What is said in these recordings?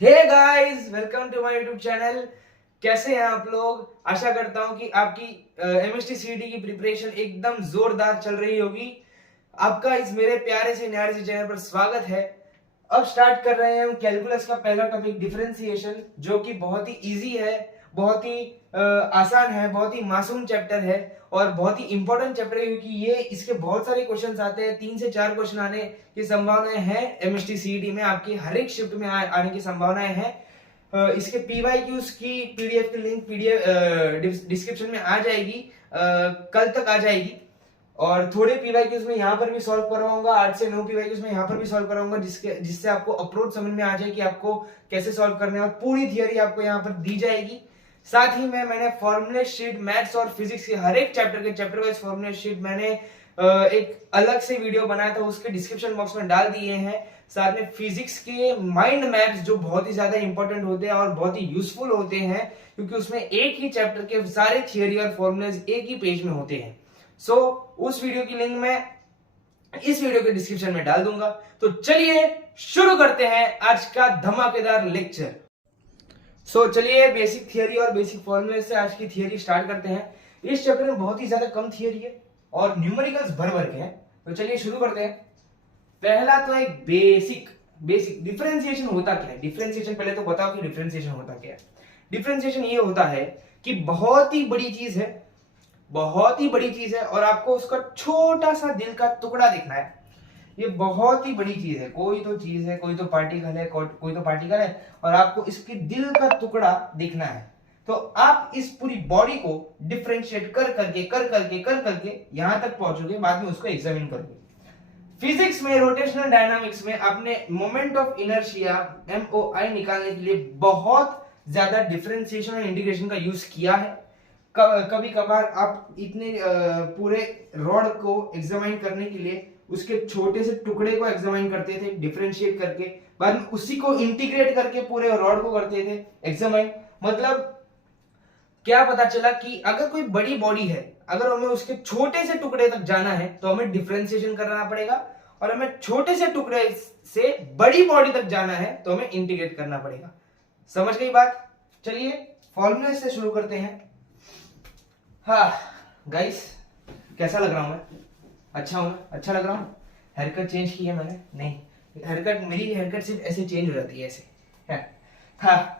Hey guys, welcome to my YouTube channel. कैसे हैं आप लोग? आशा करता हूं कि आपकी एमएसटी सीईटी की प्रिपरेशन एकदम जोरदार चल रही होगी। आपका इस मेरे प्यारे से न्यारे से चैनल पर स्वागत है। अब स्टार्ट कर रहे हैं हम कैलकुलस का पहला टॉपिक डिफरेंशिएशन, जो कि बहुत ही इजी है, बहुत ही आसान है, बहुत ही मासूम चैप्टर है और बहुत ही इंपॉर्टेंट चैप्टर है, क्योंकि ये इसके बहुत सारे क्वेश्चंस आते हैं। 3 से 4 क्वेश्चन आने की संभावनाएं हैं एमएसटी सीईटी में, आपकी हर एक शिफ्ट में आने की संभावनाएं हैं। इसके पीवाईक्यूज की पीडीएफ की लिंक पीडीएफ डिस्क्रिप्शन में आ जाएगी, कल तक आ जाएगी। और थोड़े पीवाईक्यूज में यहाँ पर भी सॉल्व करवाऊंगा, 8 से 9 पीवाईक्यूज में यहाँ पर भी सॉल्व कराऊंगा, जिससे आपको अप्रोच समझ में आ जाए कि आपको कैसे सॉल्व करना है, और पूरी थियरी आपको यहाँ पर दी जाएगी। साथ ही में मैंने फॉर्मूले शीट मैथ्स और फिजिक्स के हर एक चैप्टर वाइज फॉर्मूले शीट मैंने एक अलग से वीडियो बनाया था, उसके डिस्क्रिप्शन बॉक्स में डाल दिए हैं। साथ में फिजिक्स के माइंड मैप्स जो बहुत ही ज्यादा इंपॉर्टेंट होते हैं और बहुत ही यूजफुल होते हैं, क्योंकि उसमें एक ही चैप्टर के सारे थियरी और फॉर्मूलेज एक ही पेज में होते हैं। सो उस वीडियो की लिंक मैं इस वीडियो के डिस्क्रिप्शन में डाल दूंगा। तो चलिए शुरू करते हैं आज का धमाकेदार लेक्चर। चलिए बेसिक थियरी और बेसिक फॉर्मूले से आज की थियरी स्टार्ट करते हैं। इस चैप्टर में बहुत ही ज्यादा कम थियरी है और न्यूमेरिकल्स भर भर के हैं। तो चलिए शुरू करते हैं। पहला तो एक बेसिक डिफरेंशिएशन होता क्या है। डिफरेंशिएशन पहले तो बताओ कि डिफरेंशिएशन होता क्या है। डिफरेंशिएशन ये होता है कि बहुत ही बड़ी चीज है, बहुत ही बड़ी चीज है, और आपको उसका छोटा सा दिल का टुकड़ा देखना है। ये बहुत ही बड़ी चीज है, कोई तो चीज है, कोई तो पार्टिकल है, कोई तो पार्टिकल है, और आपको इसके दिल का टुकड़ा देखना है। तो आप इस पूरी बॉडी को डिफरेंशिएट कर करके यहां तक पहुंचोगे, बाद में उसको एग्जामिन करोगे। फिजिक्स में, रोटेशनल डायनामिक्स में आपने मोमेंट ऑफ इनर्शिया MOI निकालने के लिए बहुत ज्यादा डिफरेंशिएशन और इंटीग्रेशन का यूज किया है। कभी कभार आप इतने पूरे रॉड को एग्जामिन करने के लिए उसके छोटे से टुकड़े को एग्जामिन करते थे डिफरेंशिएट करके, बाद में उसी को इंटीग्रेट करके पूरे रॉड को करते थे एग्जामिन। मतलब क्या पता चला कि अगर कोई बड़ी बॉडी है, अगर हमें उसके छोटे से टुकड़े तक जाना है तो हमें डिफरेंशिएशन करना पड़ेगा, और हमें छोटे से टुकड़े से बड़ी बॉडी तक जाना है तो हमें इंटीग्रेट करना पड़ेगा। समझ गई बात? चलिए फॉर्मूले से शुरू करते हैं। हाँ गाइस, कैसा लग रहा हूं मैं? अच्छा हूं ना? अच्छा लग रहा हूं? हेयरकट चेंज की है मैंने? नहीं, मेरी हेयरकट सिर्फ ऐसे चेंज हो जाती है, ऐसे। हाँ,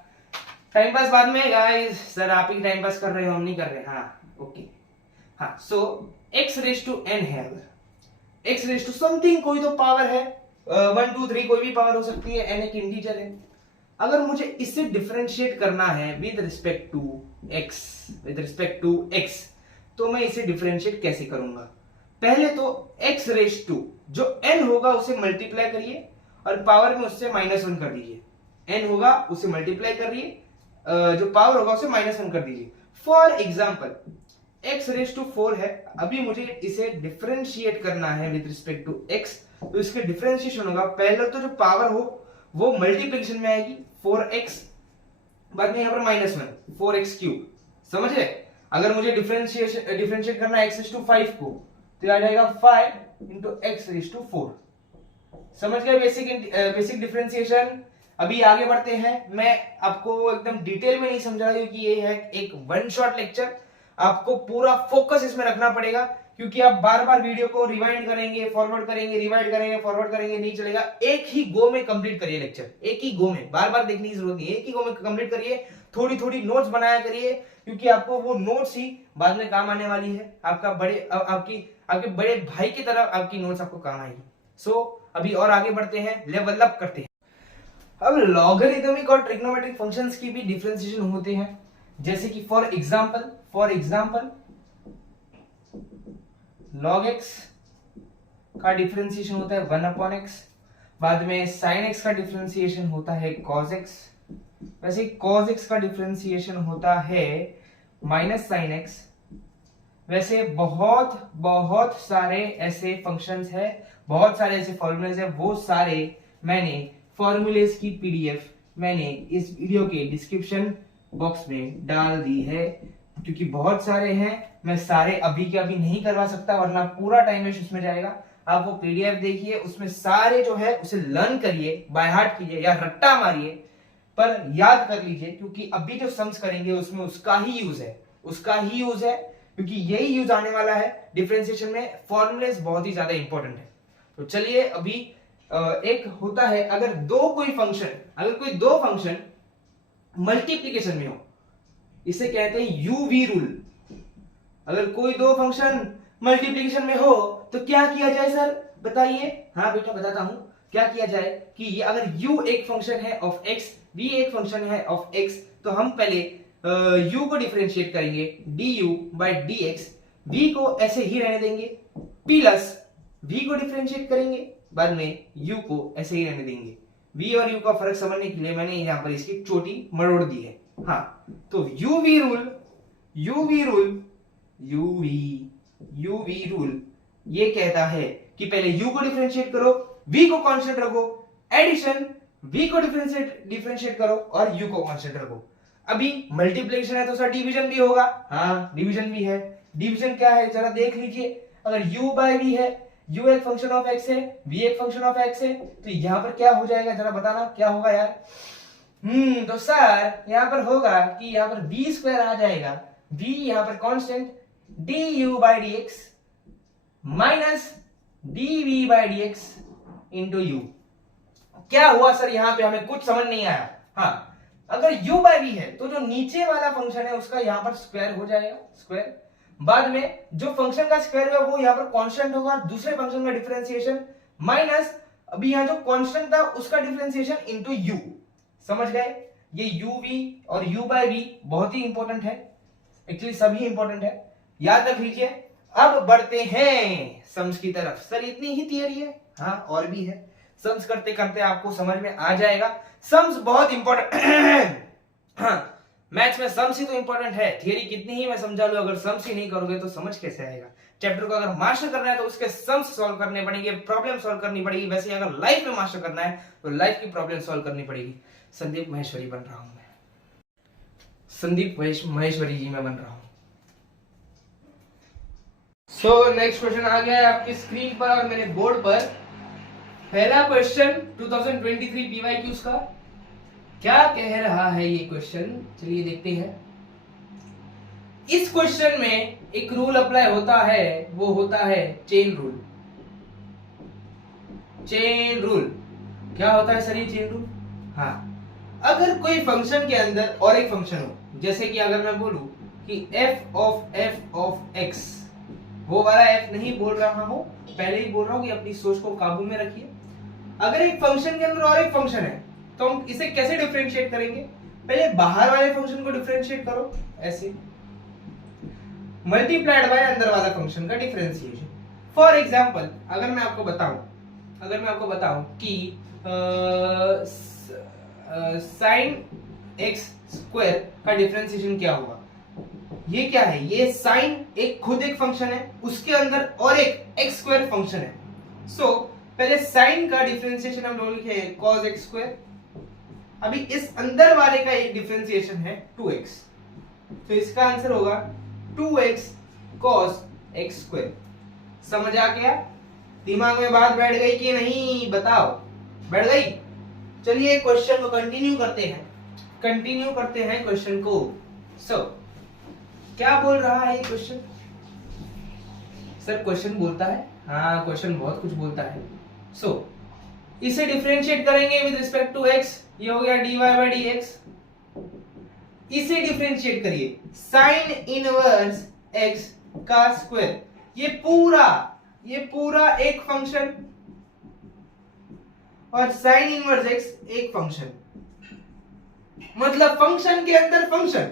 टाइम पास बाद में गाइस। सर आप ही टाइम पास कर रहे हो, हम नहीं कर रहे। हाँ ओके। हाँ सो x रेज टू n है। अगर x रेज टू समथिंग कोई तो पावर है, 1 2 3 कोई भी पावर हो सकती है, n एक इंटीजर है। अगर मुझे इससे डिफरेंशिएट करना है विद रिस्पेक्ट टू x, तो मैं इसे डिफरेंशिएट कैसे करूंगा? पहले तो x रेज टू जो n होगा उसे मल्टीप्लाई करिए और पावर में उससे -1 कर दीजिए। n होगा उसे मल्टीप्लाई करिए, जो पावर होगा उसे -1 कर दीजिए। For example x raise to 4 है, अभी मुझे इसे डिफरेंशिएट करना है विद रिस्पेक्ट टू x, तो इसके डिफरेंशिएशन होगा, पहले तो जो पावर हो वो मल्टीप्लिकेशन में आएगी 4x, बाद में यहाँ पर -1 4x क्यूब। समझे? अगर मुझे डिफरेंशिएट करना है x रेज टू 5 को, तो आ जाएगा 5 इंटू x रेज टू 4। समझ गए बेसिक डिफरेंशिएशन? अभी आगे बढ़ते हैं। मैं आपको एकदम डिटेल में नहीं समझा, क्योंकि ये है एक वन शॉट लेक्चर, आपको पूरा फोकस इसमें रखना पड़ेगा, क्योंकि आप बार बार वीडियो को रिवाइंड करेंगे, फॉरवर्ड करेंगे, रिवाइंड करेंगे, फॉरवर्ड करेंगे, नहीं चलेगा। एक ही गो में कंप्लीट करिए लेक्चर, एक ही गो में, बार बार देखने की जरूरत नहीं, एक ही गो में कंप्लीट करिए। थोड़ी थोड़ी नोट्स बनाया करिए, क्योंकि आपको वो नोट्स ही बाद में काम आने वाली है। आपके बड़े भाई की तरह आपकी नोट्स आपको काम आएगी। सो अभी और आगे बढ़ते हैं, लेवल अप करते हैं। अब लॉगरिथमिक और ट्रिग्नोमेट्रिक फंक्शंस की भी डिफरेंशिएशन होते हैं, जैसे कि फॉर एग्जांपल log x का डिफरेंशिएशन होता है 1/x, बाद में sin x का डिफरेंशिएशन होता है cos x, वैसे cos x का डिफरेंशिएशन होता है -sin x। वैसे बहुत सारे ऐसे फंक्शंस है, बहुत सारे ऐसे फॉर्मूलेज है, वो सारे मैंने फॉर्मूलेज की पीडीएफ मैंने इस वीडियो के डिस्क्रिप्शन बॉक्स में डाल दी है, क्योंकि बहुत सारे हैं, मैं सारे अभी के अभी नहीं करवा सकता, वरना पूरा टाइम वेस्ट उसमें जाएगा। आप वो पीडीएफ देखिए, उसमें सारे जो है उसे लर्न करिए, बाय हार्ट कीजिए या रट्टा मारिए, पर याद कर लीजिए, क्योंकि अभी जो सम्स करेंगे उसमें उसका ही यूज है, क्योंकि यही यूज आने वाला है डिफरेंशिएशन में। फॉर्मूलेस बहुत ही ज्यादा इंपॉर्टेंट है। तो चलिए अभी एक होता है, अगर कोई दो फंक्शन मल्टीप्लीकेशन में हो, इसे कहते हैं यूवी रूल। अगर कोई दो फंक्शन मल्टीप्लीकेशन में हो तो क्या किया जाए सर, बताइए। हाँ बेटा बताता हूं क्या किया जाए कि ये अगर u एक फंक्शन है ऑफ x, v एक फंक्शन है ऑफ x, तो हम पहले u को डिफरेंशिएट करेंगे du बाय dx, v को ऐसे ही रहने देंगे, प्लस v को डिफरेंशिएट करेंगे, बाद में u को ऐसे ही रहने देंगे। v और u का फर्क समझने के लिए मैंने यहाँ पर इसकी चोटी मरोड़ दी है। हाँ, तो UV रूल ये कहता है कि पहले u को डिफरेंशिएट करो, v को कांस्टेंट रखो, एडिशन v को डिफरेंशिएट करो और u को कांस्टेंट रखो। अभी मल्टीप्लिकेशन है तो सर डिवीजन भी होगा। हाँ, डिवीजन भी है। डिवीजन क्या है जरा देख लीजिए। अगर u बाय v है, u एक फंक्शन ऑफ x है, v एक फंक्शन ऑफ x है, तो यहां पर क्या हो जाएगा जरा बताना, क्या होगा यार। तो सर यहां पर होगा कि यहां पर v स्क्वायर आ जाएगा, v यहां पर constant, du by dx minus dv by dx into u। क्या हुआ सर यहाँ पे, हमें कुछ समझ नहीं आया। हाँ, अगर u बाय v है तो जो नीचे वाला फंक्शन है उसका यहाँ पर स्क्वायर हो जाएगा, स्क्वायर। बाद में जो फंक्शन का स्क्वायर है वो यहाँ पर कांस्टेंट होगा, दूसरे फंक्शन का डिफरेंशिएशन, माइनस अभी यहाँ जो कांस्टेंट था उसका डिफरेंशिएशन इनटू u। समझ गए। ये uv और u बाय v बहुत ही इंपॉर्टेंट है, एक्चुअली सभी इंपॉर्टेंट है, याद रख लीजिए। अब बढ़ते हैं सम्स की तरफ। सर इतनी ही थियरी है? हाँ, और भी है। सम्स करते करते आपको समझ में आ जाएगा। सम्स बहुत इंपॉर्टेंट हाँ, मैथ्स में सम्स ही तो इंपॉर्टेंट है। थियरी कितनी ही मैं समझा लूं, अगर सम्स ही नहीं करोगे तो समझ कैसे आएगा। चैप्टर को अगर मास्टर करना है तो उसके सम्स सॉल्व करने पड़ेंगे, प्रॉब्लम सॉल्व करनी पड़ेगी। वैसे अगर लाइफ में मास्टर करना है तो लाइफ की प्रॉब्लम सॉल्व करनी पड़ेगी। संदीप महेश्वरी बन रहा हूं मैं, संदीप महेश्वरी जी मैं बन रहा हूं। सो नेक्स्ट क्वेश्चन आ गया है आपकी स्क्रीन पर और मेरे बोर्ड पर। पहला क्वेश्चन 2023 PYQs का क्या कह रहा है ये क्वेश्चन, चलिए देखते हैं। इस क्वेश्चन में एक रूल अप्लाई होता है, वो होता है चेन रूल। चेन रूल क्या होता है सर ये चेन रूल? हाँ, अगर कोई फंक्शन के अंदर और एक फंक्शन हो, जैसे कि अगर मैं बोलूं कि f ऑफ x, वो वाला f नहीं बोल रहा हूं, पहले ही बोल रहा हूं कि अपनी सोच को काबू में रखिए। अगर एक फंक्शन के अंदर और एक फंक्शन है तो हम इसे कैसे डिफरेंशिएट करेंगे? पहले बाहर वाले फंक्शन को डिफरेंशिएट करो, ऐसे मल्टीप्लाइड बाय अंदर वाला फंक्शन का डिफरेंशिएशन। फॉर एग्जांपल अगर मैं आपको बताऊं कि साइन एक्स स्क्वायर का डिफरेंशिएशन क्या होगा। ये क्या है? ये साइन एक खुद एक फंक्शन है, उसके अंदर और एक एक्स स्क्वायर फंक्शन है। सो पहले साइन का डिफरेंशिएशन हम लोग लिखे cos x स्क्वायर। अभी इस अंदर वाले का एक डिफरेंशिएशन है 2x, तो इसका आंसर होगा 2x cos x स्क्वायर। समझ आ गया? दिमाग में बात बैठ गई कि नहीं, बताओ बैठ गई? चलिए क्वेश्चन को कंटिन्यू करते हैं क्वेश्चन को। सो क्या बोल रहा है ये क्वेश्चन? सर क्वेश्चन बोलता है, हाँ क्वेश्चन बहुत कुछ बोलता है। सो इसे डिफरेंशिएट करेंगे विद रिस्पेक्ट टू x, ये हो गया dy बाय dx। इसे डिफरेंशिएट करिए साइन इनवर्स x का स्क्वायर, ये पूरा एक फंक्शन और साइन इनवर्स x एक फंक्शन, मतलब फंक्शन के अंदर फंक्शन।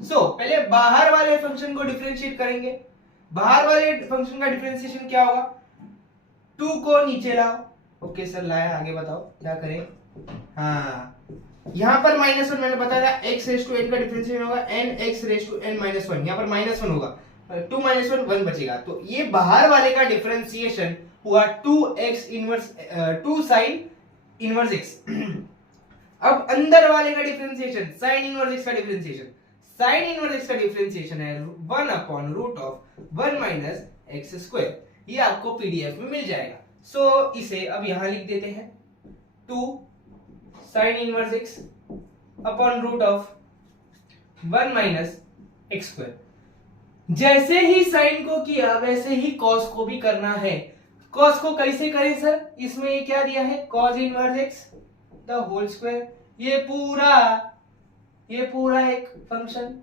सो पहले बाहर वाले फंक्शन को डिफरेंशिएट करेंगे। बाहर वाले फंक्शन का डिफरेंशिएशन क्या होगा? 2 को नीचे लाओ। ओके सर लाया, आगे बताओ क्या करें। हाँ, यहां पर -1 मैंने बताया था, x रेज़ टू n का डिफरेंशिएशन होगा nx रेज़ टू n -1, यहां पर -1 होगा, 2 -1 1 बचेगा। तो ये बाहर वाले का डिफरेंशिएशन हुआ 2x inverse 2 sin inverse x। अब अंदर वाले का डिफरेंशिएशन sin इनवर्स x का डिफरेंशिएशन, sin इनवर्स x का डिफरेंशिएशन है 1/√1 - x स्क्वायर। ये आपको पीडीएफ में मिल जाएगा। सो इसे अब यहां लिख देते हैं 2 sin inverse x upon root of 1 minus x square. जैसे ही साइन को किया वैसे ही कॉस को भी करना है। कॉस को कैसे करें सर? इसमें ये क्या दिया है, cos inverse x the whole square. ये पूरा एक फंक्शन,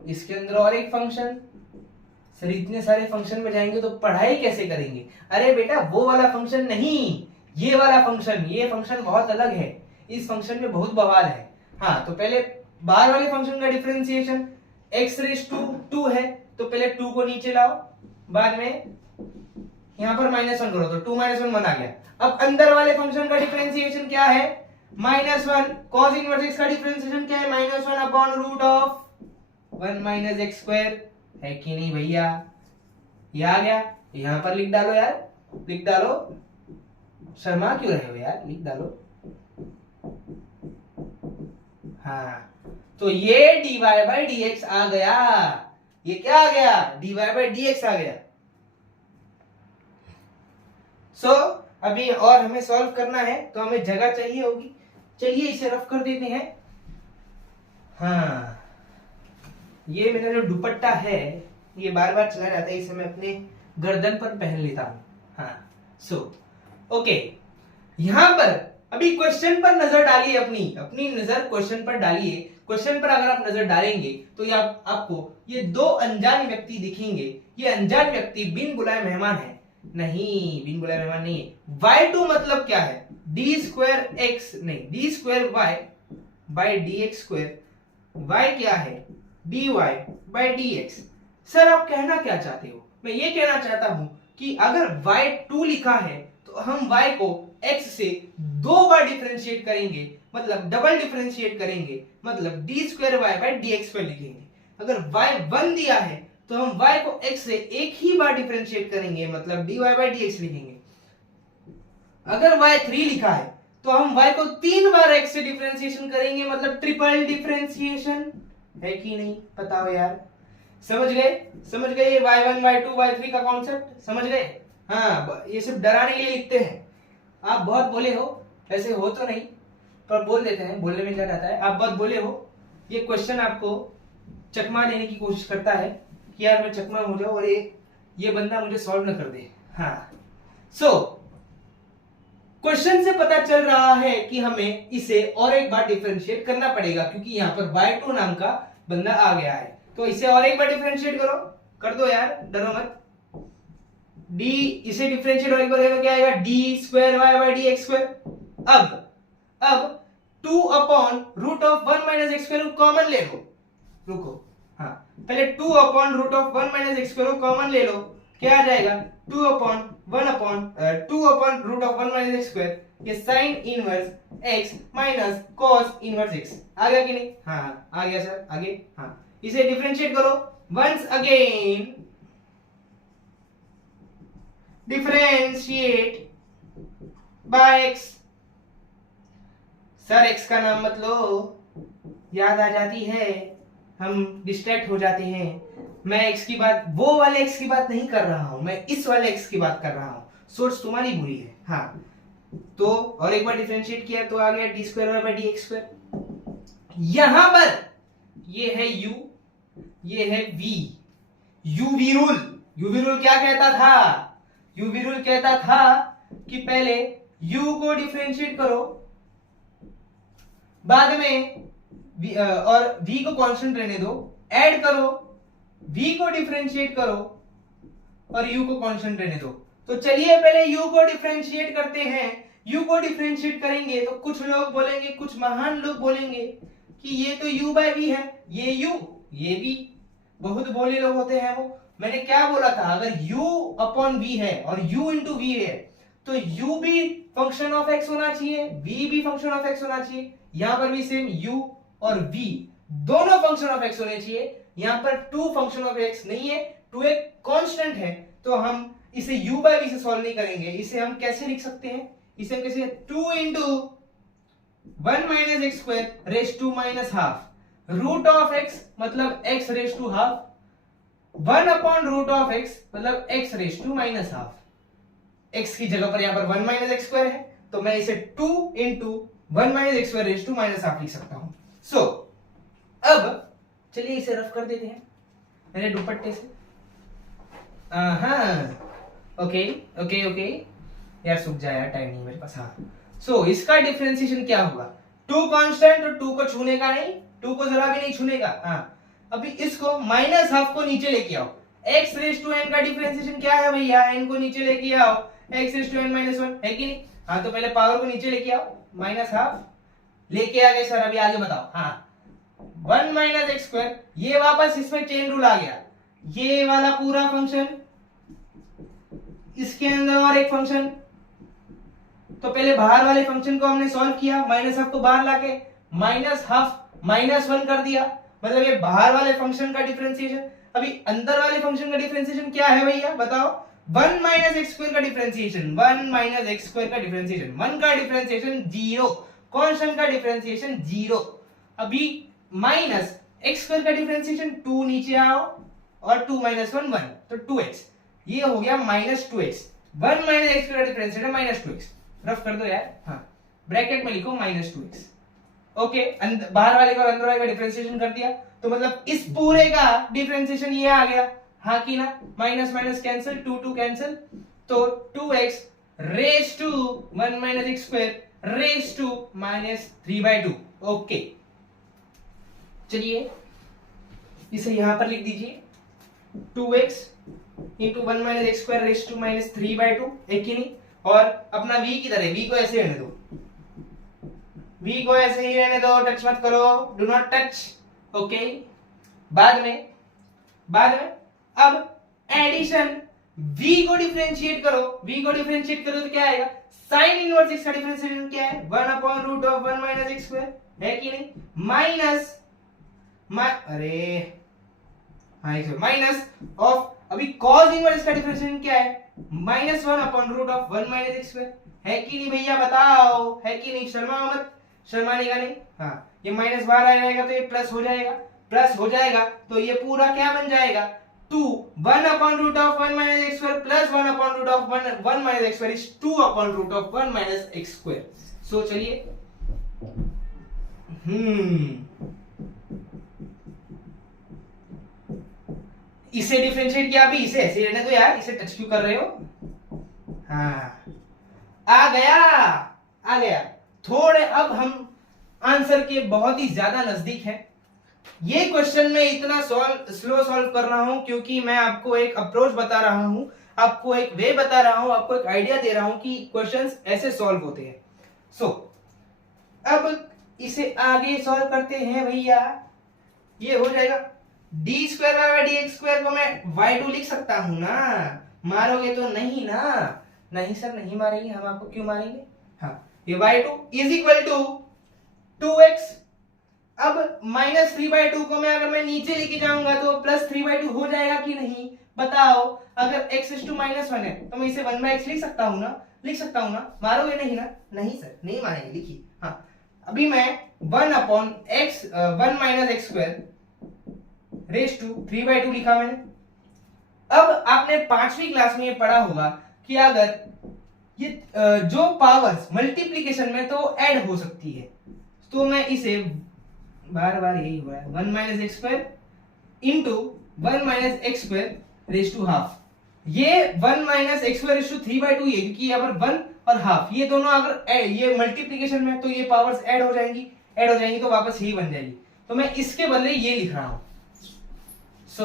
इसके अंदर और एक फंक्शन। सर इतने सारे फंक्शन में जाएंगे तो पढ़ाई कैसे करेंगे? अरे बेटा वो वाला फंक्शन नहीं, ये वाला फंक्शन। ये फंक्शन बहुत अलग है, इस फंक्शन में बहुत बवाल है। हाँ तो पहले बाहर वाले फंक्शन का डिफरेंशिएशन, x रेज टू 2 है तो पहले 2 को नीचे लाओ, बाद में यहां पर -1 करो तो 2 - 1 1 आ गया। अब अंदर वाले फंक्शन का डिफरेंशिएशन क्या है, -1। cos इनवर्स x का डिफरेंशिएशन क्या है, -1 upon root of 1 minus x square. है कि नहीं भैया? ये आ गया, यहां पर लिख डालो यार, लिख डालो। शर्मा क्यों रहे हो यार, लिख डालो। हाँ तो ये dy बाई dx आ गया। ये क्या आ गया, dy बाई dx आ गया। अभी और हमें सॉल्व करना है तो हमें जगह चाहिए होगी। चलिए इसे रफ कर देते हैं। हाँ ये मेरा जो दुपट्टा है ये बार बार चला जाता है, इसे मैं अपने गर्दन पर पहन लेता हूं। हाँ ओके, यहां पर अभी क्वेश्चन पर नजर डालिए, अपनी नजर क्वेश्चन पर डालिए। क्वेश्चन पर अगर आप नजर डालेंगे तो ये आपको ये 2 अनजान व्यक्ति दिखेंगे। ये अनजान व्यक्ति बिन बुलाए मेहमान है। नहीं, बिन बुलाए मेहमान नहीं है। y2 मतलब क्या है, d स्क्वायर x नहीं, d square y by dx square. y क्या है, dy बाई dx। सर आप कहना क्या चाहते हो? मैं ये कहना चाहता हूं कि अगर y2 लिखा है तो हम y को x से 2 बार डिफरेंशिएट करेंगे, मतलब डबल डिफरेंशिएट करेंगे, मतलब d square y by dx square लिखेंगे। अगर y1 दिया है तो हम y को x से एक ही बार डिफरेंशिएट करेंगे, मतलब dy बाई dx लिखेंगे। अगर y3 लिखा है तो हम y को 3 बार x से डिफरेंशिएशन करेंगे, मतलब ट्रिपल डिफरेंशिएशन। है कि नहीं? बताओ यार, समझ गए ये y1 y2 y3 का कॉन्सेप्ट समझ गए? हाँ ये सिर्फ डराने के लिए लिखते हैं। आप बहुत बोले हो, ऐसे हो तो नहीं पर बोल देते हैं, बोलने में क्या जाता है। आप बहुत बोले हो, ये क्वेश्चन आपको चकमा देने की कोशिश करता है कि यार मैं चकमा हो जाऊं और ये बंदा मुझे सॉल्व न कर दे। हाँ क्वेश्चन से पता चल रहा है कि हमें इसे और एक बार डिफरेंशिएट करना पड़ेगा, क्योंकि यहाँ पर y2 नाम का बंदा आ गया है। तो इसे और एक बार डिफरेंशिएट करो, कर दो यार, डरो मत। d इसे डिफरेंशिएट और एक बार करें तो क्या आएगा, d square y by dx square. अब 2 upon root of 1 minus x square common ले लो। रुको, हाँ पहले 2 upon root of 1 minus x square common ले लो। क्या आ जाएगा, 2 upon root of 1 minus x square. ये sine inverse x minus cos inverse x आ गया कि नहीं? हाँ आ गया सर, आगे। हाँ इसे डिफरेंशिएट करो once again, differentiate by x। Sir x का नाम मत लो, याद आ जाती है, हम डिस्ट्रैक्ट हो जाते हैं। मैं x की बात, वो वाले x की बात नहीं कर रहा हूं, मैं इस वाले x की बात कर रहा हूं। सोच तुम्हारी बुरी है। हाँ तो और एक बार डिफरेंशिएट किया तो आ गया d square y by dx square. यहां पर ये है u, ये है v। यूवी रूल क्या कहता था? यूवी रूल कहता था कि पहले u को डिफरेंशिएट करो, बाद में और v को कांस्टेंट रहने दो, ऐड करो, v को डिफरेंशिएट करो और u को कांस्टेंट रहने दो। तो चलिए पहले u को डिफरेंशिएट करते हैं। u को डिफरेंशिएट करेंगे तो कुछ लोग बोलेंगे, कुछ महान लोग बोलेंगे कि ये तो u बाय v है, ये u ये v। बहुत भोले लोग होते हैं वो। मैंने क्या बोला था, अगर u अपॉन v है और u इंटू v है तो u भी फंक्शन ऑफ x होना चाहिए, v भी फंक्शन ऑफ x होना चाहिए। यहां पर भी सेम u और v दोनों फंक्शन ऑफ x होने चाहिए। यहां पर 2 फंक्शन ऑफ x नहीं है, 2 एक कांस्टेंट है, तो हम इसे u बाय v से सॉल्व नहीं करेंगे। इसे हम कैसे लिख सकते हैं, इसे हम कैसे, 2 into 1 minus x square raise to minus half, root of x मतलब x raise to half, 1 upon root of x मतलब x raise to minus half. x की जगह पर यहां पर 1 माइनस एक्स स्क्वायर है तो मैं इसे 2 into 1 minus x square raise to minus half लिख सकता हूं। सो अब चलिए इसे रफ कर देते हैं मेरे दुपट्टे से। ओके ओके ओके यार, सूख जाए, टाइम नहीं मेरे पास। हाँ, सो इसका डिफरेंशिएशन क्या होगा? 2 कांस्टेंट, तो 2 को छूने का नहीं, 2 को जरा भी नहीं छूने का। हाँ, अभी इसको माइनस हाफ को नीचे लेके आओ। x रेज टू n का डिफरेंशिएशन क्या है भैया? n को नीचे लेके आओ, x raise to n minus 1 है कि नहीं? हाँ, तो पहले पावर को नीचे लेके आओ, माइनस हाफ लेके आ गए सर। अभी आगे बताओ। हाँ, 1 माइनस एक्स स्क्वायर, ये वापस इसमें चेन रूल आ गया। ये वाला पूरा फंक्शन, इसके अंदर और एक फंक्शन। तो पहले बाहर वाले फंक्शन को हमने सॉल्व किया, माइनस हाफ को बाहर लाके माइनस हाफ माइनस 1 कर दिया, मतलब ये बाहर वाले फंक्शन का डिफरेंशिएशन। अभी अंदर वाले फंक्शन का डिफरेंशिएशन क्या है भैया बताओ? 1 माइनस एक्स स्क्वायर का डिफरेंशिएशन, 1 माइनस एक्स स्क्वायर का डिफरेंशिएशन, 1 का डिफरेंशिएशन 0, कांस्टेंट का डिफरेंशिएशन 0। अभी माइनस एक्स स्क्वायर का डिफरेंशिएशन 2, नीचे आओ, और 2 माइनस 1 1, तो 2x, ये हो गया minus 2x। 1 minus x square का डिफरेंशिएशन माइनस 2x, रफ कर दो यार। हाँ, ब्रैकेट में लिखो माइनस 2x। ओके, बाहर वाले का और अंदर वाले का डिफरेंशिएशन कर दिया, तो मतलब इस पूरे का डिफरेंशिएशन ये आ गया। हाँ कि ना? माइनस माइनस कैंसिल, 2 2 कैंसिल, तो 2x raise to 1 minus x square raise to minus 3/2। Okay, चलिए इसे यहां पर लिख दीजिए, 2x into 1 minus x square raise to minus 3/2, एक ही नहीं? और अपना v किधर है? v को ऐसे रहने दो, v को ऐसे ही रहने दो, टच मत करो, डू नॉट टच। ओके, बाद में अब एडिशन, v को डिफरेंशिएट करो, v को डिफरेंशिएट करो तो क्या आएगा? साइन इनवर्स x का डिफरेंशिएशन क्या है? 1 upon root of 1 minus x square, है कि नहीं? माइनस माइनस ऑफ, अभी cos इनवर्स का डिफरेंशिएशन क्या है? Minus 1 upon root of 1 minus x square, है कि नहीं भैया बताओ? है कि नहीं? शर्माओ मत, शर्माने का नहीं। हाँ, ये माइनस बाहर आ जाएगा तो ये प्लस हो जाएगा, प्लस हो जाएगा तो ये पूरा क्या बन जाएगा? 2 1 upon root of 1 minus x square plus 1 upon root of 1 minus x square is 2 upon root of 1 minus x square. So चलिए, इसे डिफरेंशिएट किया, अभी इसे ऐसे रहने दो यार, इसे टच क्यों कर रहे हो? हाँ, आ गया। थोड़े अब हम आंसर के बहुत ही ज्यादा नजदीक हैं। ये क्वेश्चन में इतना स्लो सॉल्व कर रहा हूं क्योंकि मैं आपको एक अप्रोच बता रहा हूं, आपको एक वे बता रहा हूं, आपको एक आइडिया दे रहा हूं कि क्वेश्चंस ऐसे सॉल्व होते हैं। सो अब इसे आगे सॉल्व करते हैं भैया। ये हो जाएगा D square by D x square को मैं y2 लिख सकता हूं ना? मारोगे तो नहीं ना? नहीं सर, नहीं मारेंगे हम, आपको क्यों मारेंगे? हाँ, ये y2 is equal to 2x। अब माइनस 3/2 को मैं नीचे लेके जाऊंगा तो प्लस 3/2 हो जाएगा कि नहीं बताओ? अगर x इज टू माइनस 1 है तो मैं इसे 1/x लिख सकता हूं ना? लिख सकता हूं ना? मारोगे नहीं ना? नहीं सर, नहीं मारेंगे, लिखिए। हाँ, अभी मैं 1 upon x 1 minus x square raise to 3/2 लिखा मैंने। अब आपने 5वीं क्लास में ये पढ़ा होगा कि अगर ये जो पावर्स मल्टीप्लिकेशन में तो ऐड हो सकती है, तो मैं इसे बार यही हुआ है 1 minus x square into 1 minus x square raise to half. ये 1 minus x square raise to 3/2 ये, क्योंकि यहाँ पर 1 और हाफ ये दोनों अगर ये मल्टीप्लिकेशन में तो ये पावर्स ऐड हो जाएंगी तो वापस यही बन जाएगी। तो मैं इसके बदले ये लिख रहा हूं। So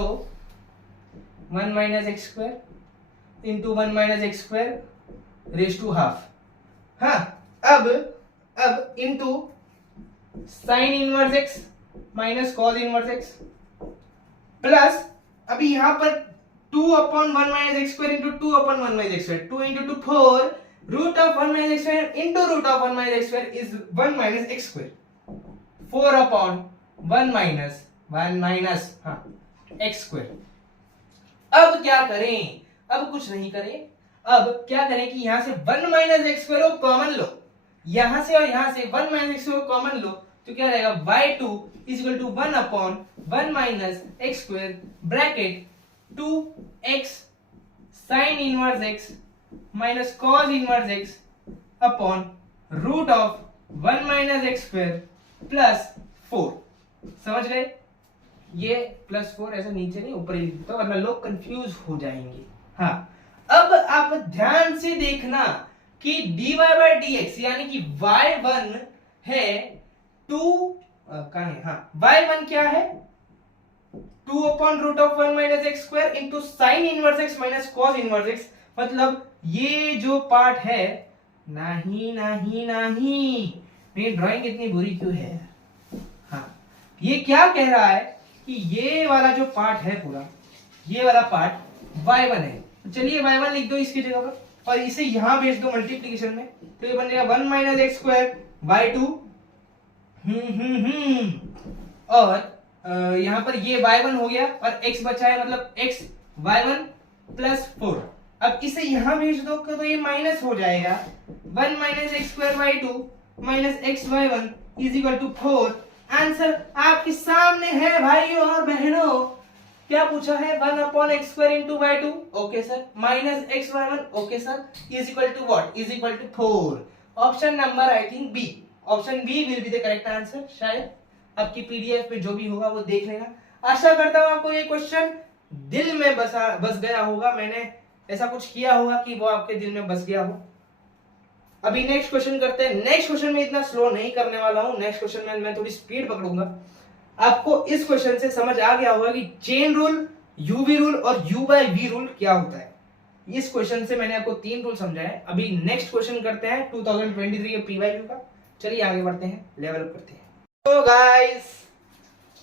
1 minus x square into 1 minus x square raised to half। हाँ, अब into sin inverse x minus cos inverse x plus अभी यहाँ पर 2 upon 1 minus x square into 2 upon 1 minus x square, 2 into 2 4, root of 1 minus x square into root of 1 minus x square is 1 minus x square, 4 upon 1 minus हाँ x square. अब क्या करें? अब कुछ नहीं करें, अब क्या करें कि यहां से 1 माइनस एक्स स्क्वायर को कॉमन लो, यहां से और यहां से 1 माइनस एक्स स्क्वायर को कॉमन लो तो क्या रहेगा? y2 is equal to 1 upon 1 minus x square bracket 2x sine inverse x minus cos inverse x upon root of 1 minus x square plus 4। समझ गए? ये प्लस 4 ऐसा नीचे नहीं ऊपर ही लिखता हूं, वरना लोग कंफ्यूज हो जाएंगे। हाँ, अब आप ध्यान से देखना कि dy बाय dx यानी कि y1 है 2 कहां है? हाँ, y1 क्या है? 2 upon root of 1 minus x square into sine inverse x minus cos inverse x. मतलब ये जो पार्ट है, नहीं नहीं नहीं, मेरी ड्राइंग इतनी बुरी क्यों है? हाँ, ये क्या कह रहा है कि ये वाला जो पार्ट है पूरा, ये वाला पार्ट y1 है। तो चलिए y1 लिख दो इसकी जगह पर और इसे यहां भेज दो मल्टीप्लीकेशन में, तो ये बनेगा 1 माइनस एक्स स्क्वायर y2 और यहाँ पर ये y1 हो गया और x बचा है, मतलब x y1 प्लस 4। अब इसे यहां भेज दो तो ये माइनस हो जाएगा, 1 minus x square y2 minus x y1 is equal to 4। Answer आपके सामने है भाइयों और बहनों। क्या पूछा है? 1 upon x square into y2, okay sir, minus x y1, okay sir, is equal to what? Is equal to 4। Option number I think B, option B will be the correct answer. शायद आपकी PDF में जो भी होगा वो देख लेना। आशा करता हूं आपको ये क्वेश्चन दिल में बस गया होगा, मैंने ऐसा कुछ किया होगा कि वो आपके दिल में बस गया हो। अभी नेक्स्ट क्वेश्चन करते हैं। नेक्स्ट क्वेश्चन में इतना स्लो नहीं करने वाला हूं, नेक्स्ट क्वेश्चन में मैं थोड़ी स्पीड पकड़ूंगा। आपको इस क्वेश्चन से समझ आ गया होगा कि चेन रूल, यूवी रूल और यू बाय वी रूल क्या होता है। इस क्वेश्चन से मैंने आपको 3 रूल समझाए। अभी नेक्स्ट क्वेश्चन करते हैं 2023 के पीवाईक्यू का। चलिए आगे बढ़ते हैं, लेवल अप करते हैं। तो गाइस,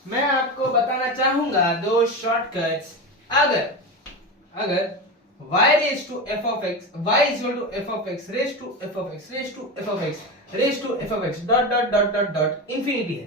मैं आपको बताना चाहूंगा 2 शॉर्टकट्स। अगर y raised to f of x, y is equal to f of x raised to f of x raised to f of x raised to f of x dot dot dot dot dot infinity है,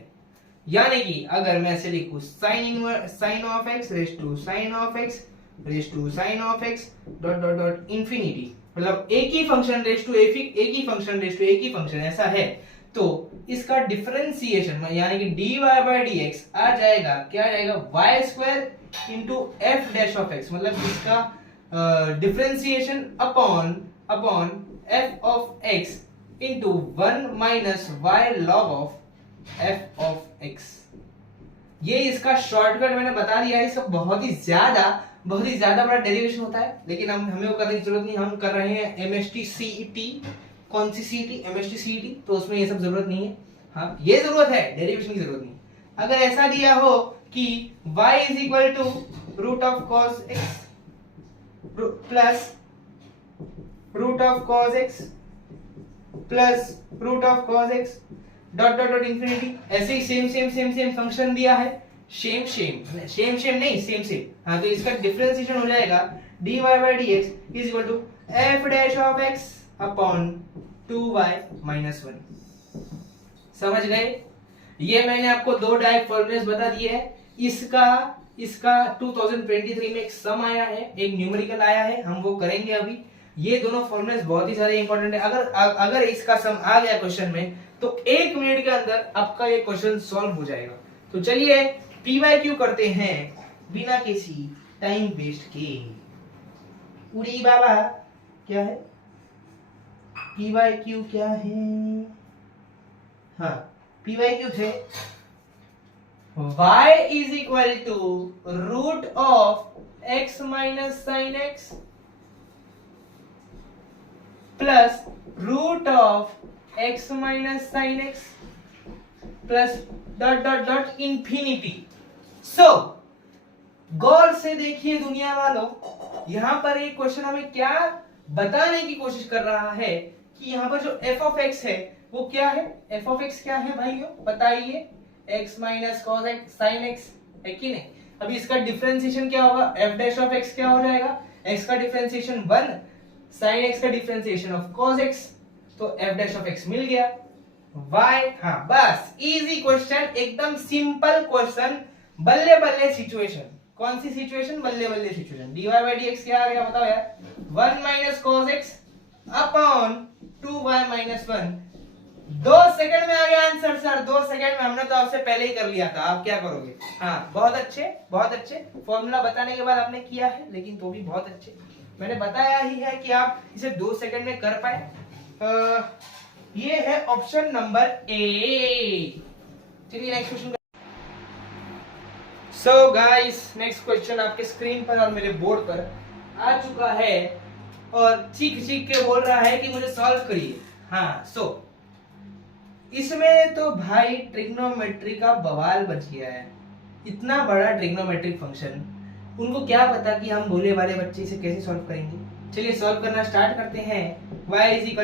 यानी कि अगर मैं ऐसे लिखूं sin of x raised to sin of x raised to sin of x dot dot dot infinity, मतलब एक ही function raise to एक ही फंक्शन रेज टू एक ही फंक्शन, ऐसा है, तो इसका डिफरेंशिएशन यानी कि dy by dx आ जाएगा, क्या आ जाएगा? y square into f dash of x, मतलब इसका differentiation upon f of x into 1 minus y log of f of x। ये इसका शॉर्टकट मैंने बता दिया है। इसका बहुत ही ज्यादा बड़ा डेरिवेशन होता है, लेकिन हमें वो करने की जरूरत नहीं। हम कर रहे हैं MST CET। कौन सी CET? MST CET, तो उसमें ये सब जरूरत नहीं है। हाँ, ये जरूरत है, डेरिवेशन की जरूरत नहीं। अगर ऐसा दिया हो कि y is equal to root of cos x plus root of cos x plus root of cos x dot dot dot infinity, ऐसे ही सेम फंक्शन दिया है, सेम नहीं। हाँ, तो इसका डिफरेंशिएशन हो जाएगा dy by dx is equal to f dash of x upon 2y minus 1। समझ गए? ये मैंने आपको 2 डायरेक्ट फॉर्मूलेस बता दिए हैं। इसका 2023 में एक सम आया है, एक न्यूमेरिकल आया है, हम वो करेंगे अभी। ये दोनों फॉर्मूलेस बहुत ही सारे इंपॉर्टेंट है। अगर इसका सम आ गया क्वेश्चन में तो 1 मिनट के अंदर आपका ये क्वेश्चन सॉल्व हो जाएगा। तो चलिए पीवाईक्यू करते हैं बिना किसी टाइम वेस्ट के। उड़ी बाबा, क्या है पीवाईक्यू? क्या है? हाँ, पीवाईक्यू है y is equal to root of x minus sin x plus root of x minus sin x plus dot dot dot infinity। so गौर से देखिए दुनिया वालों, यहां पर एक क्वेश्चन हमें क्या बताने की कोशिश कर रहा है कि यहां पर जो f of x है वो क्या है? f of x क्या है भाइयों, बताइए? x minus cos x sine x है कि नहीं? अभी इसका डिफरेंशिएशन क्या होगा? f डैश ऑफ x क्या हो जाएगा? x का डिफरेंशिएशन 1, साइन x का डिफरेंशिएशन ऑफ cos x, तो f डैश ऑफ x मिल गया। y, हाँ बस, इजी क्वेश्चन, एकदम सिंपल क्वेश्चन, बल्ले बल्ले सिचुएशन। कौन सी सिचुएशन? बल्ले बल्ले सिचुएशन। dy by dx क्या आ गया बताओ यार? 1 minus cos x upon 2y minus 1। 2 second में आ गया आंसर सर, 2 सेकंड में। हमने तो आपसे पहले ही कर लिया था, आप क्या करोगे? हाँ, बहुत अच्छे फॉर्मूला बताने के बाद आपने किया है, लेकिन तो भी बहुत अच्छे। मैंने बताया ही है कि आप इसे 2 सेकंड में कर पाए। ये है ऑप्शन नंबर ए। चलिए next question. So guys, next question आपके स्क्रीन पर और मेरे बोर्ड पर आ चुका है और चीख चीख के बोल रहा है कि मुझे सॉल्व करिए। हाँ, इसमें तो भाई ट्रिग्नोमेट्री का बवाल बच गया है। इतना बड़ा ट्रिग्नोमेट्रिक फंक्शन, उनको क्या पता कि हम भोले वाले बच्चे इसे कैसे सॉल्व करेंगे। चलिए सॉल्व करना स्टार्ट करते हैं। y =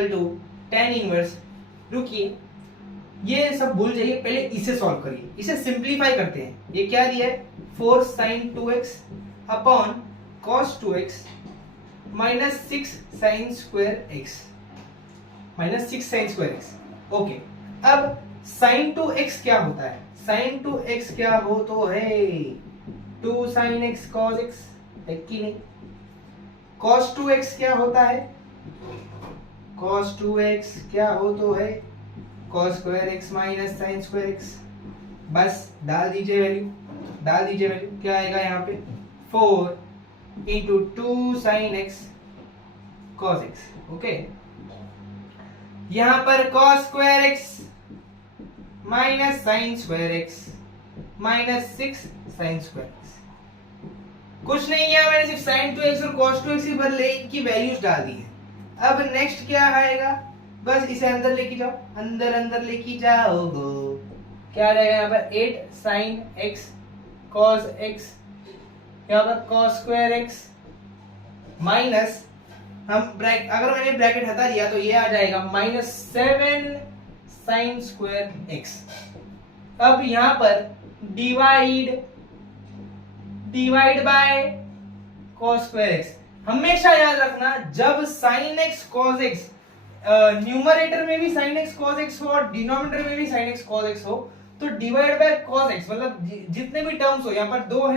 tan inverse. रुकिए, ये सब भूल जाइए, पहले इसे सॉल्व करिए, इसे सिंपलीफाई करते हैं। ये क्या दिया है, 4 sin 2x upon cos 2x minus 6 sin square x minus 6 sin square x। Okay, अब sin 2x क्या होता है? sin 2x क्या हो तो है 2 sin x cos x, है कि नहीं? cos 2x क्या होता है? cos 2x क्या हो तो है cos square x minus sin square x। बस डाल दीजिए वैल्यू, क्या आएगा यहाँ पे 4 into 2 sin x cos x। Okay, यहाँ पर cos square x minus sin square x minus 6 sin square x। कुछ नहीं किया मैंने, सिर्फ sin 2x और cos 2x के बदले इनकी वैल्यूज डाल दी है। अब नेक्स्ट क्या आएगा, बस इसे अंदर लेके जाओ, अंदर लेके जाओ। क्या आ जाएगा यहाँ पर 8 sin x cos x, यहाँ पर cos square x माइनस, अगर मैंने ब्रैकेट हटा दिया तो ये आ जाएगा माइनस 7 sin square x। अब यहाँ पर divide by cos square x। हमेशा याद रखना, जब sin x cos x numerator में भी sin x cos x हो और डिनोमिनेटर में भी sin x cos x हो, तो डिवाइड बाय cos x, मतलब जितने भी टर्म्स हो, यहाँ पर दो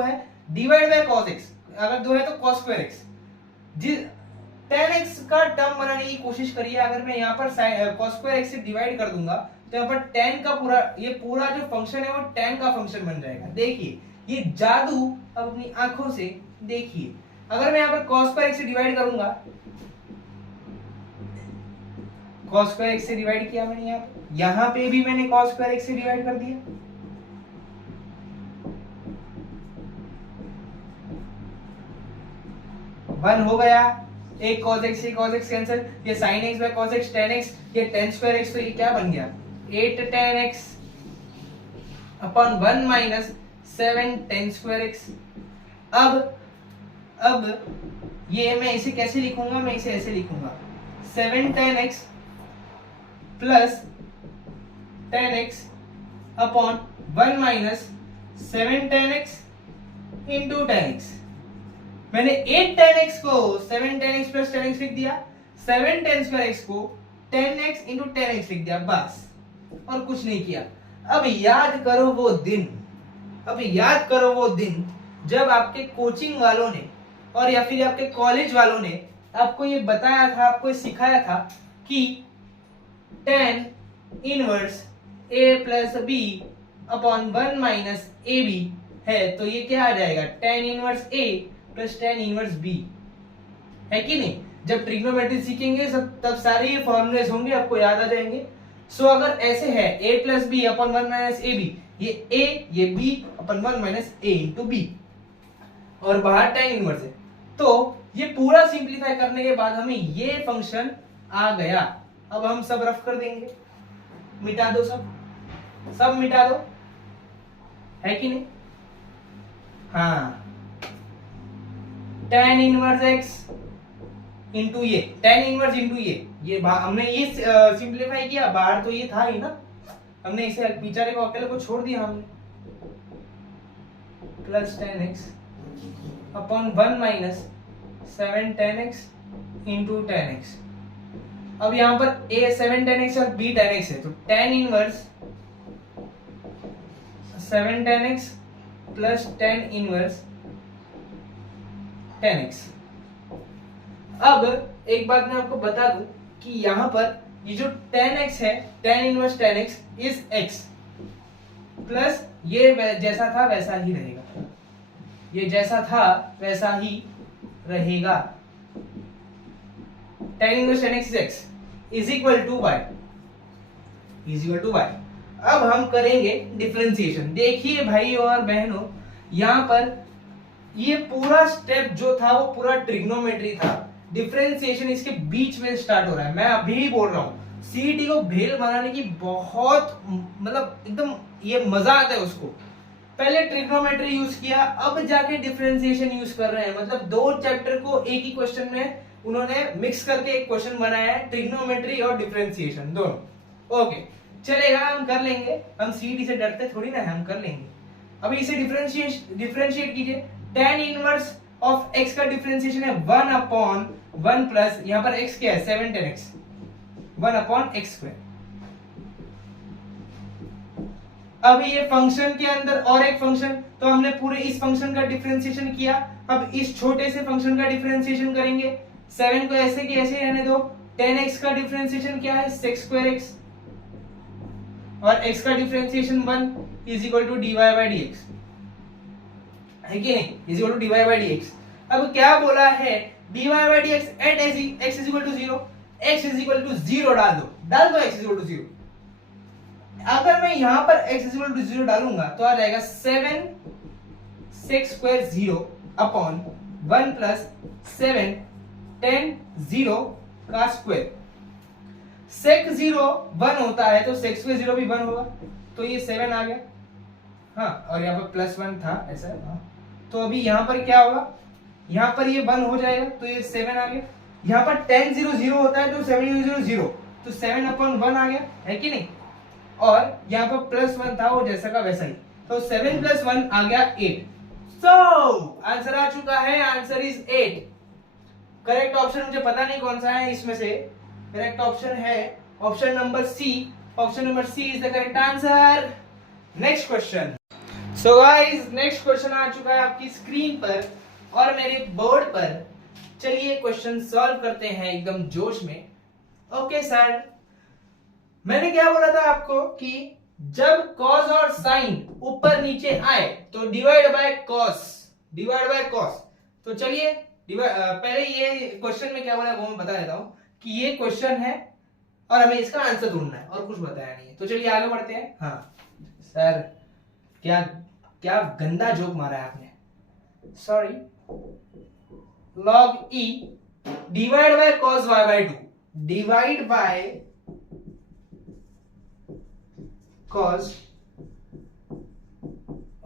है डिवाइड बाय cos x, अगर 2 है तो cos square x। tan x का टर्म बनाने की कोशिश करिए। अगर मैं यहाँ पर cos square x से डिवाइड कर दूंगा तो यहाँ पर tan का पूरा जो फंक्शन है वो tan का फंक्शन बन जाएगा। देखिए ये जादू अब अपनी आंखों से देखिए। अगर मैं यहाँ पर cos square x से डिवाइड करूंगा, cos square x से डिवाइड किया मैंने, यहाँ पे भी मैंने cos square x से डिवाइड कर दिया। वन हो गया, एक cos x से cos x कैंसिल, ये sin x by cos x tan x, ये tan square x, तो ये क्या बन गया 8 tan x upon 1 minus 7 tan square x। अब ये मैं इसे कैसे लिखूंगा, मैं इसे ऐसे लिखूंगा 7 tan x plus tan x upon 1 minus 7 tan x into tan x। मैंने 8 tan x को 7 tan x plus tan x लिख दिया, 7 tan square x को 10x इंटू tan x लिख दिया, बस और कुछ नहीं किया। अब याद करो वो दिन जब आपके कोचिंग वालों ने और या फिर आपके कॉलेज वालों ने आपको ये बताया था, आपको सिखाया था कि tan inverse a plus b upon 1 minus ab है, तो ये क्या आ जाएगा tan inverse a plus tan inverse b, है कि नहीं? जब ट्रिग्नोमेट्री सीखेंगे तब सारे ये फॉर्मूलेस होंगे, आपको याद आ जाएंगे। सो अगर ऐसे है a plus b upon 1 minus ab, ये a ये b upon 1 minus a into b, और बाहर tan इनवर्स है, तो ये पूरा सिंपलीफाई करने के बाद हमें ये फंक्शन आ गया। अब हम सब रफ कर देंगे, मिटा दो, सब मिटा दो, है कि नहीं? हाँ, tan इनवर्स x इंटू ये tan इनवर्स इंटू ये हमने ये सिंपलीफाई किया, बाहर तो ये था ही ना, हमने इसे बेचारे को अकेले को छोड़ दिया हमने, plus tan x upon 1 minus 7 tan x into tan x। अब यहाँ पर a 7 tan x और b tan x है, तो tan inverse 7 tan x plus tan इनवर्स tan x। अब एक बात मैं आपको बता दूं कि यहाँ पर ये जो tan x है, tan इनवर्स tan x is x plus ये जैसा था वैसा ही रहेगा, ये जैसा था वैसा ही रहेगा। tan इनवर्स tan x is x, is equal to y, is equal to y. अब हम करेंगे डिफरेंशिएशन। देखिए भाई और बहनों, यहां पर ये पूरा स्टेप जो था वो पूरा ट्रिग्नोमेट्री था। डिफरेंशिएशन इसके बीच में स्टार्ट हो रहा है। मैं अभी बोल रहा हूं सीईटी को भेल बनाने की बहुत मतलब एकदम ये मजा आता है उसको। पहले ट्रिग्नोमेट्री यूज किया, अब जाके डिफरेंशिएशन यूज कर रहे हैं। मतलब दो चैप्टर को एक ही क्वेश्चन में उन्होंने मिक्स करके एक क्वेश्चन बनाया है, ट्रिग्नोमेट्री और डिफरेंशिएशन दोनों। ओके चलेगा, हम कर लेंगे। हम सीईटी से डरते थोड़ी ना, हम कर लेंगे। अभी इसे डिफरेंशिएट कीजिए। tan इनवर्स ऑफ x का डिफरेंशिएशन है 1 अपॉन 1 प्लस, यहां पर x क्या है 7 tan x, 1 upon x square. अब ये फंक्शन के अंदर और एक फंक्शन, तो हमने पूरे इस फंक्शन का डिफरेंशिएशन किया। अब इस छोटे से फंक्शन का डिफरेंशिएशन करेंगे। 7 को ऐसे की ऐसे रहने दो। tan x का डिफरेंशिएशन क्या है sec स्क्वायर x, और x का differentiation 1 is equal to dy by dx, है कि नहीं, is equal to dy by dx। अब क्या बोला है, dy by dx at x is equal to 0, x is equal to 0 डाल दो x इज इक्वल टू 0। अगर मैं यहां पर x इज इक्वल टू 0 डालूंगा तो आ जाएगा 7 sec square 0 upon 1 plus 7 tan 0 का स्क्वायर। sec 0 1 होता है तो sec स्क्वायर 0 भी 1 होगा, तो ये 7 आ गया। हाँ, और यहाँ पर प्लस 1 था ऐसा। हाँ, तो अभी यहाँ पर क्या होगा, यहाँ पर ये 1 हो जाएगा तो ये 7 आ गया। यहाँ पर tan 0 0 होता है तो 7 0 0, तो 7 अपॉन 1 आ गया, है कि नहीं। और यहाँ पर प्लस 1 था वो जैसा का वैसा ही, तो 7 प्लस 1 आ गया 8। सो आंसर आ चुका है, आंसर इज 8। करेक्ट ऑप्शन मुझे पता नहीं कौन सा है इसमें से, करेक्ट ऑप्शन है option number C. Option number C is the correct answer. Next question. So guys next question आ चुका है आपकी स्क्रीन पर और मेरे बोर्ड पर। चलिए क्वेश्चन सॉल्व करते हैं एकदम जोश में। ओके सर, मैंने क्या बोला था आपको कि जब कॉस और साइन ऊपर नीचे आए तो divide by cos, divide by cos. तो चलिए पहले ये क्वेश्चन में क्या बोला वो मैं बता देता हूं कि ये क्वेश्चन है और हमें इसका आंसर ढूंढना है और कुछ बताया नहीं है। तो चलिए आगे बढ़ते हैं। हाँ सर, क्या क्या गंदा जोक मारा है आपने, sorry. log e divide by cos y by 2, divide by cos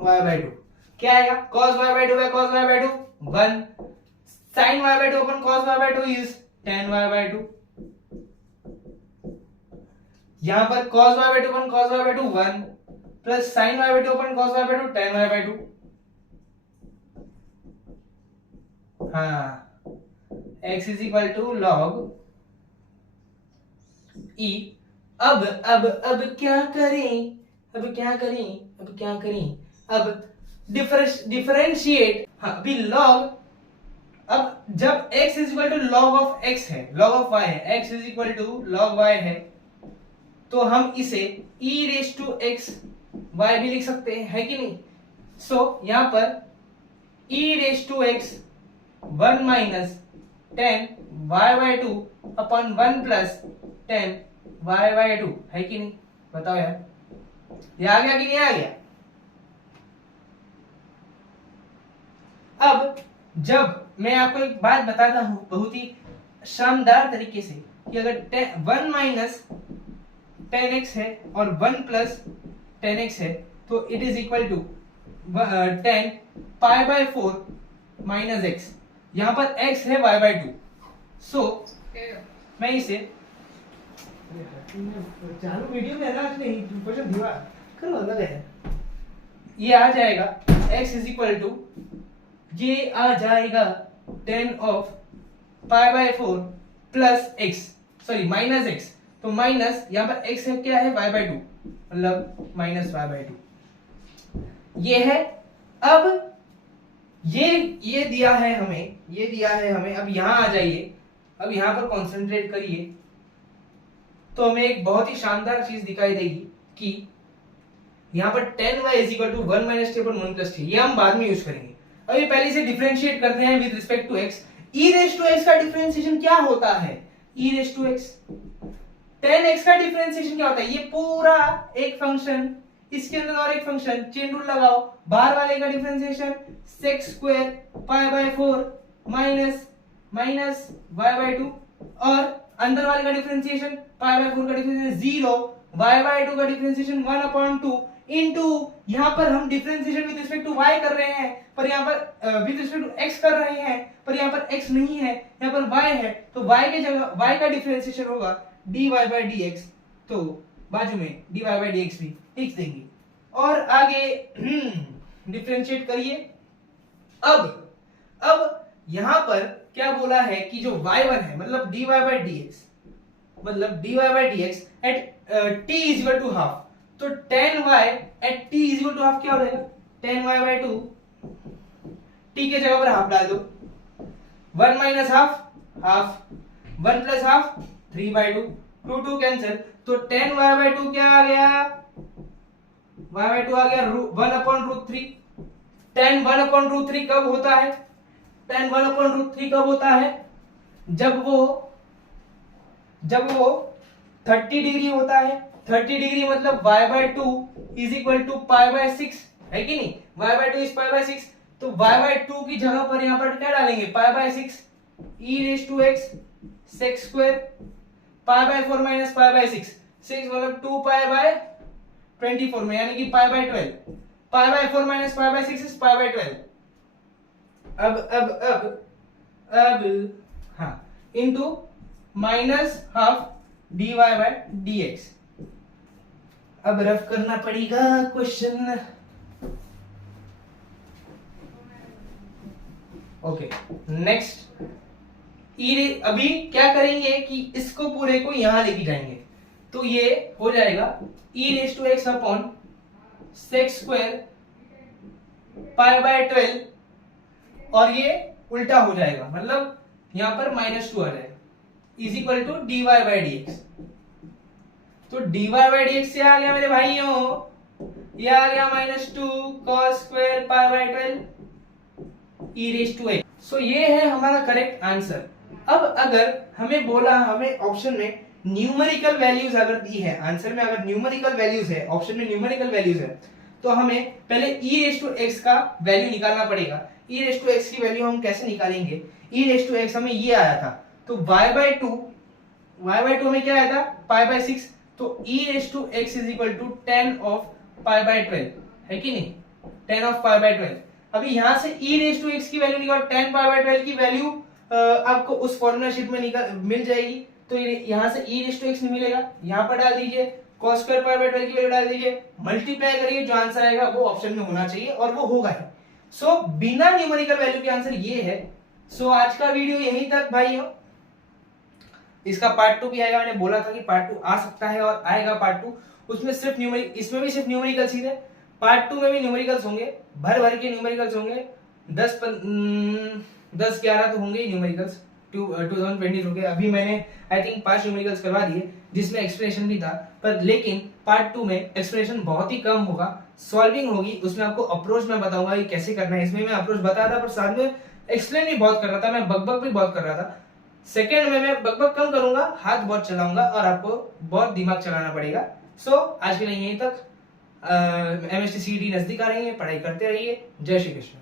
y by 2 क्या आएगा, cos y by 2 by cos y by 2 1, sin y by 2 upon cos y by 2 is tan y by 2। यहां पर cos y by 2 upon cos y by 2 1 plus sin y by 2 upon cos y by 2 tan y by 2। हाँ, x is equal to log e। अब क्या करें, अब क्या करें, अब डिफरेंशिएट। हाँ, अभी log, अब जब x is equal to log of x है, log ऑफ y है, x is equal to log y है, तो हम इसे e raise to x y भी लिख सकते हैं, है कि नहीं। सो यहां पर e raise to x 1 minus 10 y by 2 upon 1 plus 10 y by 2, है कि नहीं, बताओ यार, ये आ गया कि नहीं आ गया। अब जब मैं आपको एक बात बताता हूं बहुत ही शानदार तरीके से कि अगर 1 माइनस 10x है और 1 प्लस 10x है तो it is equal to 10 pi by 4 minus x। यहां पर x है y बाय 2। सो मैं इसे चालू वीडियो में ना नहीं क्वेश्चन दिवा करो अलग है, ये आ जाएगा x इज इक्वल टू, ये आ जाएगा 10 of pi by 4 plus x, sorry minus x। तो माइनस यहां पर x है क्या है y बाय 2, मतलब माइनस y बाय 2 ये है। अब ये दिया है हमें, ये दिया है हमें। अब यहां आ जाइए, अब यहां पर कंसंट्रेट करिए तो हमें एक बहुत ही शानदार चीज दिखाई देगी कि यहां पर 10y is equal to 1 minus t upon 1 plus t, ये हम बाद में यूज करेंगे। अभी पहले से डिफरेंशिएट करते हैं with respect to x। e raise to x का डिफरेंशिएशन क्या होता है, e raise to x 10x का डिफरेंशिएशन क्या होता है, ये पूरा एक फंक्शन, इसके अंदर और एक फंक्शन, चेन रूल लगाओ, बाहर वाले का differentiation sec square pi by 4 minus minus y by 2, और अंदर वाले का डिफरेंशिएशन पाई बाय 4 का डिफरेंशिएशन 0, y बाय 2 का डिफरेंशिएशन 1/2 इनटू, यहां पर हम differentiation with respect to y कर रहे हैं, पर यहां पर विद रिस्पेक्ट टू x कर रहे हैं, पर यहां पर x नहीं है, यहां पर y है, तो y की जगह y का डिफरेंशिएशन होगा dy by dx, तो बाजू में dy by dx भी लिख देंगे और आगे डिफरेंशिएट करिए। अब यहां पर क्या बोला है कि जो y1 है मतलब dy by dx, मतलब dy by dx at t is equal to half, तो tan y at t is equal to half क्या हो जाएगा, tan y by 2, t के जगह पर हाफ डाल दो, 1 minus half half, 1 plus half 3 by 2, 2 cancel, तो tan y by 2 क्या आ गया, y by 2 आ गया 1/√3। tan 1/√3 कब होता है, tan 1/√3 कब होता है, जब वो 30 डिग्री होता है। 30 डिग्री मतलब y by 2 is equal to pi by 6, है कि नहीं, y by 2 is pi by 6, तो y by 2 की जगह पर यहां पर क्या डालेंगे, pi by 6 e raise to x sec square pi by 4 minus pi by 6, 6 मतलब 2 पाई बाय 24 में, यानी कि pi by 12, pi by 4 minus pi by 6 is pi by 12। अब हाँ, into minus half dy by dx। अब rough करना पड़ेगा question. Okay next, अभी क्या करेंगे कि इसको पूरे को यहां लेके जाएंगे, तो ये हो जाएगा e raise to x upon sec square pi by 12, और ये उल्टा हो जाएगा, मतलब यहां पर -2 आ जाएगा, is equal to dy by dx। तो dy बाय dx से आ गया मेरे भाइयों, ये आ गया -2 cos square pi by 12 e raise to x। So ये है हमारा करेक्ट आंसर। अब अगर हमें बोला, हमें ऑप्शन में न्यूमेरिकल वैल्यूज अगर दी है, आंसर में अगर न्यूमेरिकल वैल्यूज है, ऑप्शन में न्यूमेरिकल वैल्यूज है, तो हमें पहले e रेज टू x का वैल्यू निकालना पड़ेगा। e रेज टू x की वैल्यू हम कैसे निकालेंगे, e रेज टू x हमें ये आया था, तो y by 2 हमें क्या आया था, पाई बाय 6, तो e raise to x is equal to 10 of pi by 12, है कि नहीं, 10 ऑफ पाई बाय 12। अभी यहां से e रेज टू x की वैल्यू निकालो, 10 पाई बाय 12 की वैल्यू आपको उस फॉर्मूला शीट में मिल जाएगी, तो यहां से e रेज टू x नहीं मिलेगा, यहां पर डाल दीजिए, cos स्क्वायर पाई बाय 12 की वैल्यू डाल दीजिए, मल्टीप्लाई करिए, जो आंसर आएगा वो ऑप्शन में होना चाहिए और वो होगा ही। सो बिना न्यूमेरिकल वैल्यू के आंसर ये है। सो आज का वीडियो यहीं तक भाइयों, इसका पार्ट 2 भी आएगा, मैंने बोला था कि पार्ट 2 आ सकता है और आएगा पार्ट 2, उसमें सिर्फ इसमें भी सिर्फ न्यूमेरिकल्स ही है, पार्ट 2 में भी न्यूमेरिकल्स होंगे, भर के न्यूमेरिकल्स होंगे, 10-11 तो होंगे ही न्यूमेरिकल्स 2020 होंगे। अभी मैंने आई थिंक 5 न्यूमेरिकल्स करवा दिए जिसमें एक्सप्लेनेशन भी था, पर लेकिन पार्ट 2 में एक्सप्लेनेशन बहुत ही कम होगा, सॉल्विंग होगी, उसमें आपको अप्रोच मैं बताऊंगा कि कैसे करना है। इसमें मैं अप्रोच बताया था पर साथ में एक्सप्लेन भी बहुत कर रहा था, मैं बकबक भी बहुत कर रहा था। सेकेंड में मैं बकबक कम करूंगा, हाथ बहुत चलाऊंगा और आपको बहुत दिमाग चलाना पड़ेगा। सो आज के लिए यहीं तक। MST CET नजदीक आ रही है, पढ़ाई करते रहिए। जय श्री कृष्ण।